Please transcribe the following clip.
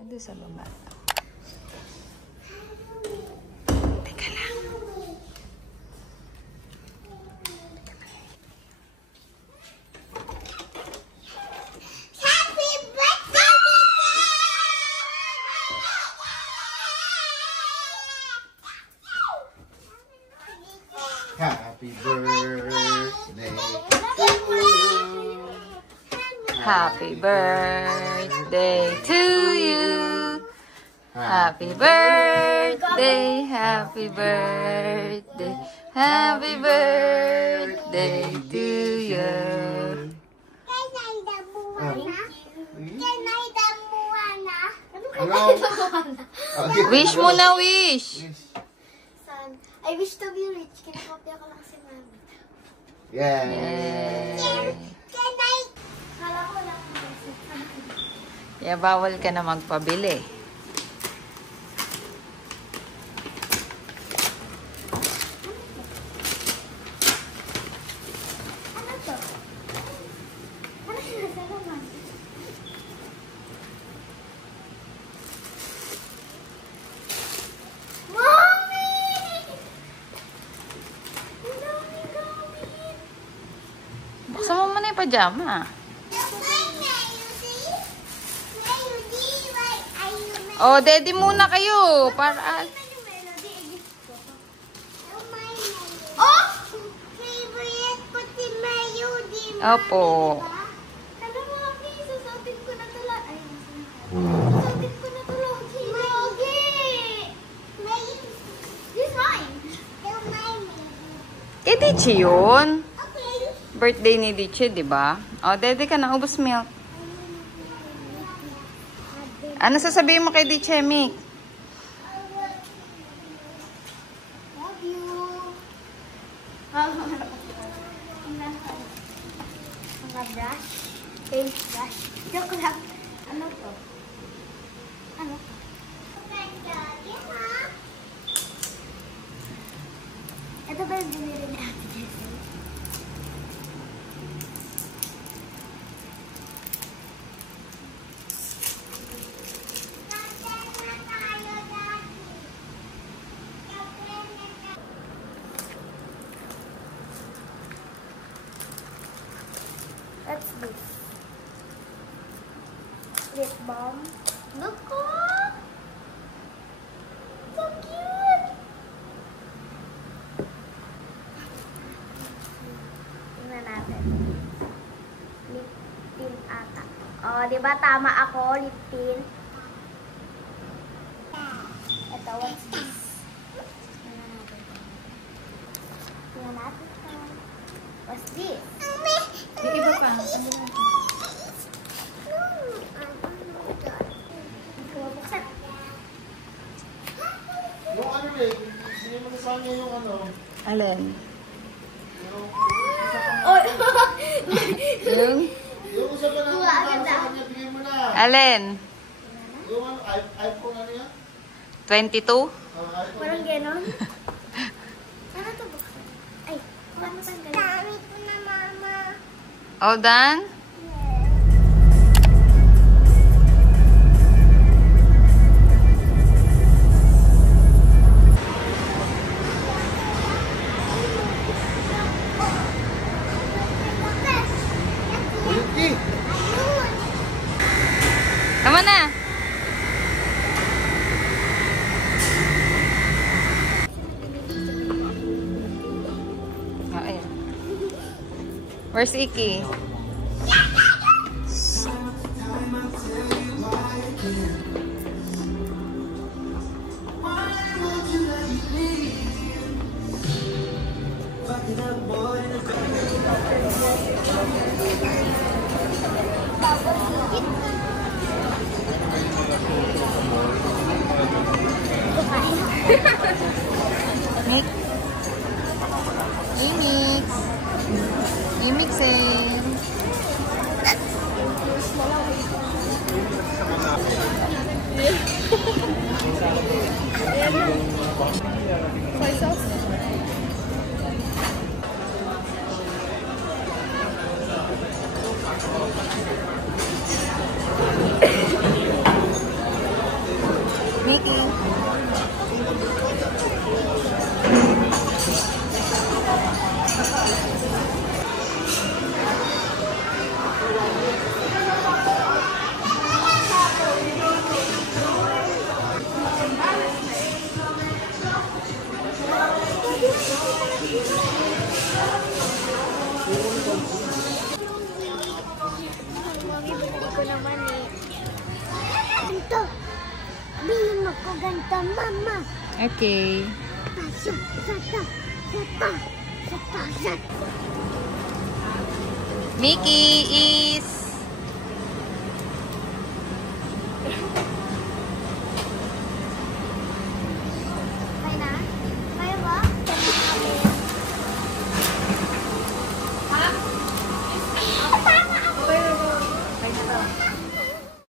Ando sa baba. Teka lang. Happy birthday to you. Happy birthday to you. Happy birthday, happy birthday, happy birthday to you. Wish mo na, wish. I wish to be rich. Kinakopya ko lang si Mami. Yeah. Kala ko lang. Yeah, bawal ka na magpabili. Ano to? Ano yung nasa naman? Mommy! Ang dami gamit. Buksan mo muna yung pajama. Oh, daddy muna kayo. Para... Oh! Favorite ko si Mayudi. Opo. Ano mga pieces? Susutin ko na ito lang. Ay, susutin ko na ito lang. Mayudi! This is mine. Kay Dichi yun. Okay. Birthday ni Dichi, di ba? Oh, daddy ka na. Ubus milk. Ano sasabihin mo kay Dichi, Mick? Love you. Mga brush. Paint brush. Joke lang. Ano to? Ano to? Ito ba yung binili ni Ate Jessie? What's this? Lip balm. Look! Oh! So cute! Tingnan natin. Lip tint ata. Oh, di ba tama ako? Lip tint. Ito, what's this? Tingnan natin. Tingnan natin ito. What's this? Yung iba pa. Yung ano rin, hindi mo nasama yung ano. Alin? Oh! Yung? Yung usapan natin para sa kanya, bigay mo na. Alin? Yung ano, iPhone ano yan? 22? iPhone. Parang ganon. Ano to buksan? Ay, paano tanggalin? Dami ko na, Mama. All done? Ulit Tama na. Oh, ayan. Where's Iki? Nick? Hey, Mix. Hey, Mixin. Soy sauce. ganito. Sabihin mo ko ganito, mama. Okay. Tasya, sata, sata, sata, sata. Mickey is